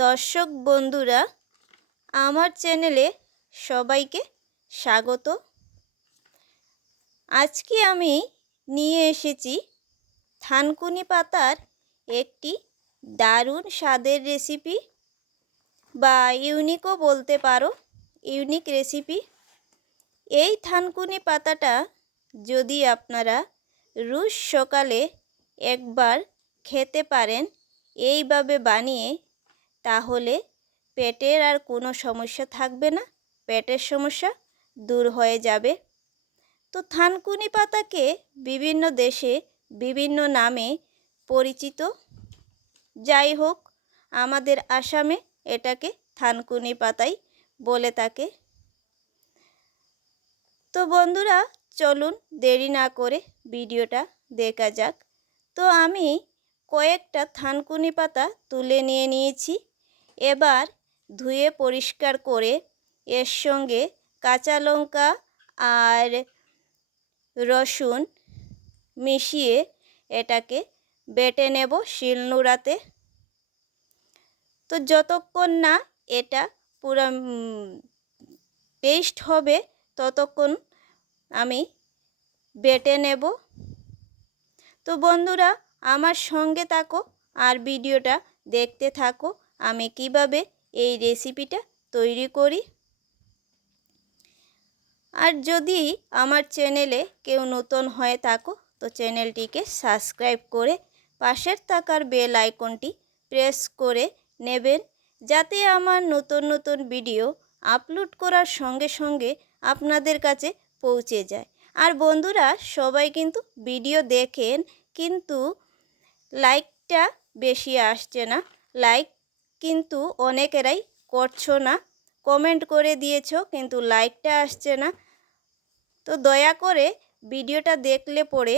দর্শক বন্ধুরা, আমার চ্যানেলে সবাইকে স্বাগত। আজকে আমি নিয়ে এসেছি থানকুনি পাতার একটি দারুণ স্বাদের রেসিপি বা ইউনিকও বলতে পারো ইউনিক রেসিপি এই থানকুনি পাতাটা যদি আপনারা রুশ সকালে একবার খেতে পারেন, এইভাবে বানিয়ে তাহলে পেটের আর কোনো সমস্যা থাকবে না। পেটের সমস্যা দূর হয়ে যাবে। তো থানকুনি পাতাকে বিভিন্ন দেশে বিভিন্ন নামে পরিচিত। যাই হোক, আমাদের আসামে এটাকে থানকুনি পাতাই বলে থাকে। তো বন্ধুরা, চলুন দেরি না করে ভিডিওটা দেখা যাক। তো আমি কয়েকটা থানকুনি পাতা তুলে নিয়ে নিয়েছি। এবার ধুয়ে পরিষ্কার করে এর সঙ্গে কাঁচা লঙ্কা আর রসুন মিশিয়ে এটাকে বেটে নেব শিলনোড়াতে। তো যতক্ষণ না এটা পুরো পেস্ট হবে, ততক্ষণ আমি বেটে নেব। তো বন্ধুরা, আমার সঙ্গে থাকো আর ভিডিওটা দেখতে থাকো। আমি কীভাবে এই রেসিপিটা তৈরি করি? আর যদি আমার চ্যানেলে কেউ নতুন হয়ে থাকো, তো চ্যানেলটিকে সাবস্ক্রাইব করে পাশের থাকার বেল আইকনটি প্রেস করে নেবেন, যাতে আমার নতুন নতুন ভিডিও আপলোড করার সঙ্গে সঙ্গে আপনাদের কাছে পৌঁছে যায়। আর বন্ধুরা, সবাই কিন্তু ভিডিও দেখেন, কিন্তু লাইকটা বেশি আসছে না। লাইক কিন্তু অনেকেরাই করছ না। কমেন্ট করে দিয়েছ, কিন্তু লাইকটা আসছে না। তো দয়া করে ভিডিওটা দেখলে পরে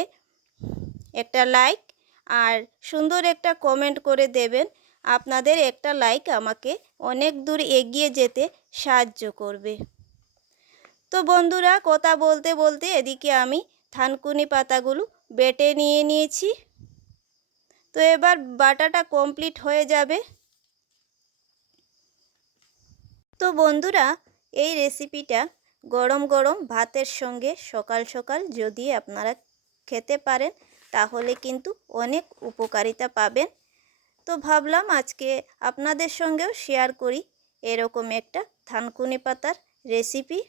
একটা লাইক আর সুন্দর একটা কমেন্ট করে দেবেন। আপনাদের একটা লাইক আমাকে অনেক দূর এগিয়ে যেতে সাহায্য করবে। তো বন্ধুরা, কথা বলতে বলতে এদিকে আমি থানকুনি পাতাগুলো বেটে নিয়ে নিয়েছি। তো এবার বাটাটা কমপ্লিট হয়ে যাবে। তো বন্ধুরা, এই রেসিপিটা গরম গরম ভাতের সঙ্গে সকাল সকাল যদি আপনারা খেতে পারেন, তাহলে কিন্তু অনেক উপকারিতা পাবেন। তো ভাবলাম আজকে আপনাদের সঙ্গেও শেয়ার করি এরকম একটা থানকুনি পাতার রেসিপি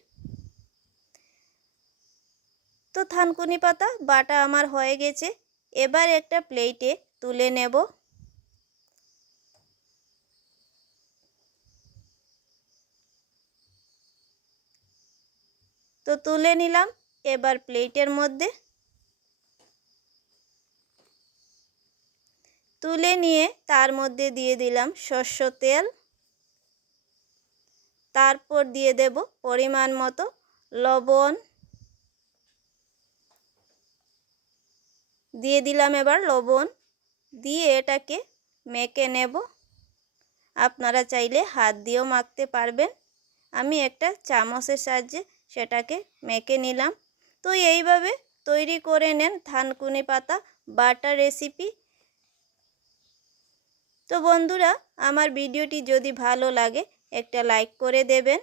তো থানকুনি পাতা, বাটা আমার হয়ে গেছে। এবার একটা প্লেটে তুলে নেব। তো তুলে নিলাম, এবার প্লেটের মধ্যে। তুলে নিয়ে তার মধ্যে দিয়ে দিলাম শস্য তেল। তারপর দিয়ে দেব পরিমাণ মতো লবণ। দিয়ে দিলাম এবার লবণ। দিয়ে এটাকে মেখে নেব। আপনারা চাইলে হাত দিয়েও মাখতে পারবেন। আমি একটা চামচের সাহায্যে সেটাকে মেখে নিলাম। তো এইভাবে তৈরি করে নেন থানকুনি পাতা, বাটার রেসিপি। তো বন্ধুরা, আমার ভিডিওটি যদি ভালো লাগে, একটা লাইক করে দেবেন।